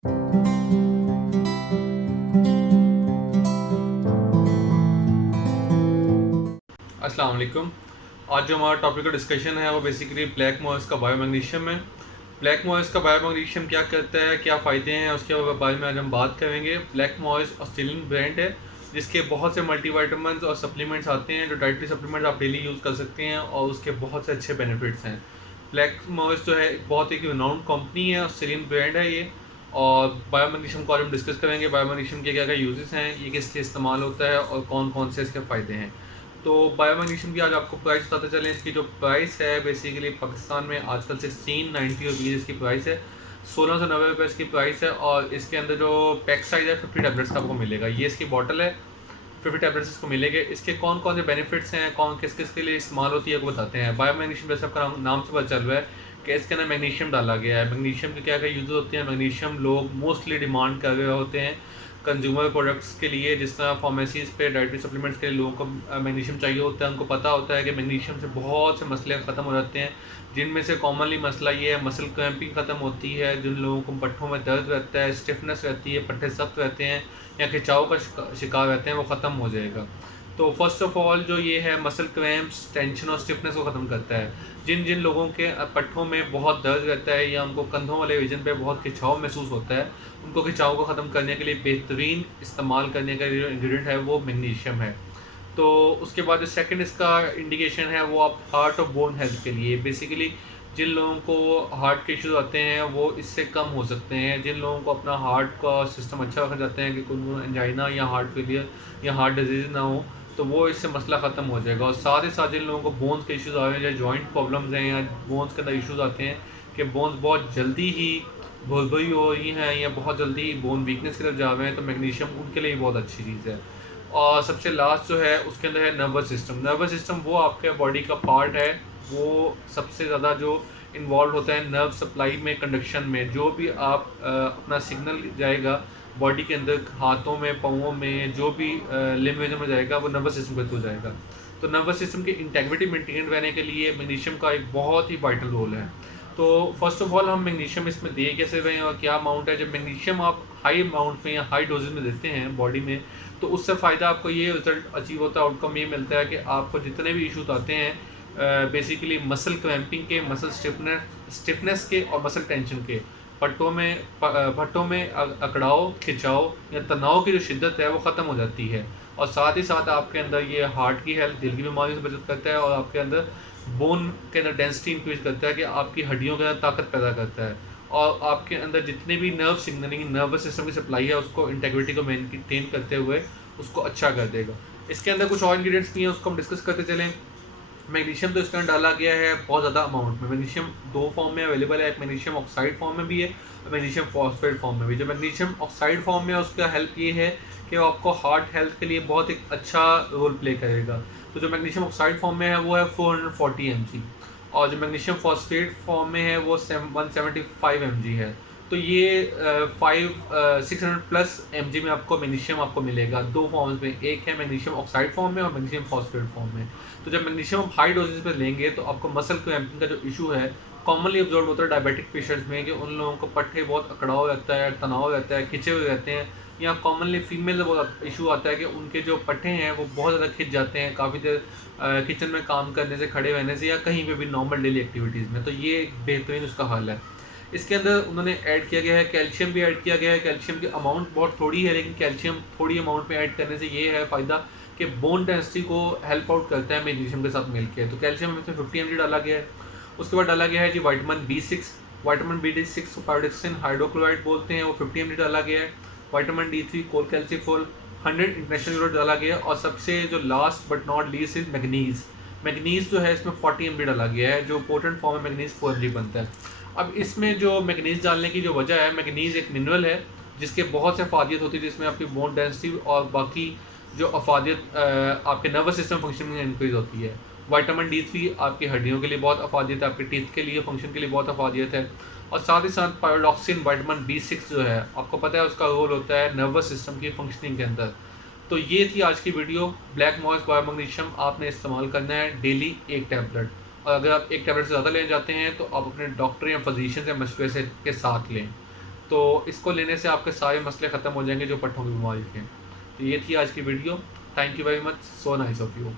अस्सलाम वालेकुम। आज जो हमारा टॉपिक का डिस्कशन है वो बेसिकली ब्लैक मॉस का बायो मैग्नीशियम है। ब्लैक मॉस का बायो मैग्नीशियम क्या करता है, क्या फ़ायदे हैं, उसके बारे में आज हम बात करेंगे। ब्लैक मॉस ऑस्ट्रेलियन ब्रांड है जिसके बहुत से मल्टीविटामिन्स और सप्लीमेंट्स आते हैं, जो डाइटरी सप्लीमेंट्स आप डेली यूज़ कर सकते हैं और उसके बहुत से अच्छे बेनिफिट्स हैं। ब्लैक मॉस जो है एक बहुत ही रिनाउंड कंपनी है, ऑस्ट्रेलियन ब्रांड है ये। और बायो मैग्नीशियम को आज हम डिस्कस करेंगे, बायो मैग्नीशियम के क्या क्या यूजेस हैं, ये किस लिए इस्तेमाल होता है और कौन कौन से इसके फ़ायदे हैं। तो बायो मैग्नीशियम की आज आपको प्राइस बताते चलें। इसकी जो प्राइस है बेसिकली पाकिस्तान में आजकल 1690 इसकी प्राइस है, 1690 इसकी प्राइस है। और इसके अंदर जो पैक साइज़ है 50 टैबलेट्स का आपको मिलेगा। ये इसकी बॉटल है, 50 टैबलेट्स इसको मिलेंगे। इसके कौन कौन से बेनिफिट्स हैं, कौन किस किस के लिए इस्तेमाल होती है वो बताते हैं। बायो मैग्नीशियम जैसे आपका नाम से पता चल रहा है कि इसके अंदर मैग्नीशियम डाला गया है। मैग्नीशियम के क्या क्या यूज़ होते हैं, मैग्नीशियम लोग मोस्टली डिमांड कर रहे होते हैं कंज्यूमर प्रोडक्ट्स के लिए, जिस तरह फार्मेसीज़ पे डाइटरी सप्लीमेंट्स के लिए लोगों को मैग्नीशियम चाहिए होता है। उनको पता होता है कि मैग्नीशियम से बहुत से मसले ख़त्म हो जाते हैं, जिनमें से कॉमनली मसला ये है मसल क्रैम्पिंग ख़त्म होती है। जिन लोगों को पट्ठों में दर्द रहता है, स्टिफनेस रहती है, पट्टे सख्त रहते हैं या खिंचाव का शिकार रहते हैं, वो ख़त्म हो जाएगा। तो फर्स्ट ऑफ ऑल जो ये है मसल क्रैम्प्स, टेंशन और स्टिफनेस को ख़त्म करता है। जिन जिन लोगों के पट्ठों में बहुत दर्द रहता है या उनको कंधों वाले रीजन पे बहुत खिंचाव महसूस होता है, उनको खिंचाव को ख़त्म करने के लिए बेहतरीन इस्तेमाल करने का जो इंग्रेडिएंट है वो मैग्नीशियम है। तो उसके बाद जो सेकंड इसका इंडिकेशन है वो आप हार्ट और बोन हेल्थ के लिए, बेसिकली जिन लोगों को हार्ट के इश्यूज आते हैं वो इससे कम हो सकते हैं। जिन लोगों को अपना हार्ट का सिस्टम अच्छा रखना चाहते हैं कि उनको एंजाइना या हार्ट फेलियर या हार्ट डिजीज़ ना हो, तो वो इससे मसला ख़त्म हो जाएगा। और साथ ही साथ जिन लोगों को बोन्स के इश्यूज़ आ रहे हैं या जॉइंट प्रॉब्लम्स हैं या बोन्स के अंदर इश्यूज़ आते हैं कि बोन्स बहुत जल्दी ही भुरभुरी हो रही हैं या बहुत जल्दी बोन वीकनेस की तरफ जा रहे हैं, तो मैग्नीशियम उनके लिए बहुत अच्छी चीज़ है। और सबसे लास्ट जो है उसके अंदर है नर्वस सिस्टम। नर्वस सिस्टम वो आपके बॉडी का पार्ट है, वो सबसे ज़्यादा जो इन्वॉल्व होता है नर्व सप्लाई में, कंडक्शन में। जो भी आप अपना सिग्नल जाएगा बॉडी के अंदर, हाथों में, पाँवों में, जो भी लिम्ब में जाएगा वो नर्वस सिस्टम के थ्रू जाएगा। तो नर्वस सिस्टम की इंटेग्रिटी मेंटेन रहने के लिए मैग्नीशियम का एक बहुत ही वाइटल रोल है। तो फर्स्ट ऑफ ऑल हम मैग्नीशियम इसमें दे कैसे रहे हैं और क्या अमाउंट है। जब मैग्नीशियम आप हाई अमाउंट में या हाई डोजेज में देते हैं बॉडी में, तो उससे फ़ायदा आपको ये रिजल्ट अचीव होता है, आउटकम ये मिलता है कि आपको जितने भी इशूज़ आते हैं बेसिकली मसल क्रैम्पिंग के, मसल स्टिफनेस के और मसल टेंशन के, पट्टों में अकड़ाव, खिंचाव या तनाव की जो शिद्दत है वो ख़त्म हो जाती है। और साथ ही साथ आपके अंदर ये हार्ट की हेल्थ, दिल की बीमारियों से बचत करता है और आपके अंदर बोन के अंदर डेंसिटी इंक्रीज करता है कि आपकी हड्डियों के अंदर ताकत पैदा करता है। और आपके अंदर जितने भी नर्व सिग्नलिंग, नर्वस सिस्टम की सप्लाई है, उसको इंटेग्रिटी को मेनटेन करते हुए उसको अच्छा कर देगा। इसके अंदर कुछ और इंग्रीडियंट्स भी हैं, उसको हम डिस्कस करते चलें। मैग्नीशियम तो इसके अंदर डाला गया है बहुत ज़्यादा अमाउंट में। मैग्नीशियम दो फॉर्म में अवेलेबल है, एक मैग्नीशियम ऑक्साइड फॉर्म में भी है और मैग्नीशियम फॉस्फेट फॉर्म में भी। जो मैग्नीशियम ऑक्साइड फॉर्म में है उसका हेल्प ये है कि वो आपको हार्ट हेल्थ के लिए बहुत एक अच्छा रोल प्ले करेगा। तो जो मैग्नीशियम ऑक्साइड फॉर्म में है वो है 440 mg, और जो मैग्नीशियम फॉस्फेट फॉर्म में है वो 175 mg है। तो ये 600 प्लस mg में आपको मैग्नीशियम आपको मिलेगा दो फॉर्म्स में, एक है मैग्नीशियम ऑक्साइड फॉर्म में और मैग्नीशियम फॉस्फेट फॉर्म में। तो जब मैग्नीशियम हाई डोजेज पे लेंगे तो आपको मसल क्रैम्पिंग का जो इशू है कॉमनली ऑब्जर्व होता है डायबिटिक पेशेंट्स में, कि उन लोगों को पट्टे बहुत अकड़ाव रहता है, तनाव रहता है, खिंचे हुए रहते हैं। या कॉमनली फीमेल में बहुत इशू आता है कि उनके जो पट्टे हैं वो बहुत ज़्यादा खिंच जाते हैं काफ़ी देर किचन में काम करने से, खड़े रहने से या कहीं पे भी नॉर्मल डेली एक्टिविटीज़ में। तो ये एक बेहतरीन उसका हल है। इसके अंदर उन्होंने ऐड किया गया है कैल्शियम भी ऐड किया गया है। कैल्शियम की अमाउंट बहुत थोड़ी है, लेकिन कैल्शियम थोड़ी अमाउंट में ऐड करने से ये है फ़ायदा कि बोन डेंसिटी को हेल्प आउट करता है मैग्नीशियम के साथ मिलकर। तो कैल्शियम इसमें 50 mg डाला गया है। उसके बाद डाला गया है जी विटामिन B6। विटामिन B6 को पायरोक्सिन हाइड्रोक्लोराइड बोलते हैं, वो 50 mg डाला गया है। विटामिन D3 कोलकैल्सिफोल 100 इंटरनेशनल यूनिट डाला गया है। और सबसे जो last but not least is manganese. Manganese जो है इसमें 40 mg डाला गया है, जो पोटेंट फॉर्म में मैग्नीज 4 mg बनता है। अब इसमें जो मैग्नीज डालने की जो वजह है, मैग्नीज एक मिनरल है जिसके बहुत से अफादियत होती है, जिसमें आपकी बोन डेंसिटी और बाकी जो अफादियत आपके नर्वस सिस्टम फंक्शन में इंक्रीज होती है। विटामिन D3 आपकी हड्डियों के लिए बहुत अफादियत है, आपके टीथ के लिए फंक्शन के लिए बहुत अफादियत है। और साथ ही साथ पायरोक्सिन विटामिन B6 जो है आपको पता है उसका रोल होता है नर्वस सिस्टम की फंक्शनिंग के अंदर। तो ये थी आज की video. Black moss bio magnesium आपने इस्तेमाल करना है डेली एक टैबलेट, और अगर आप एक टैबलेट से ज़्यादा लेना चाहते हैं तो आप अपने डॉक्टर या फिजिशियन से मशवरे से के साथ लें। तो इसको लेने से आपके सारे मसले ख़त्म हो जाएंगे जो पट्टों की बीमारी के। तो ये थी आज की video. Thank you very much, so nice of you.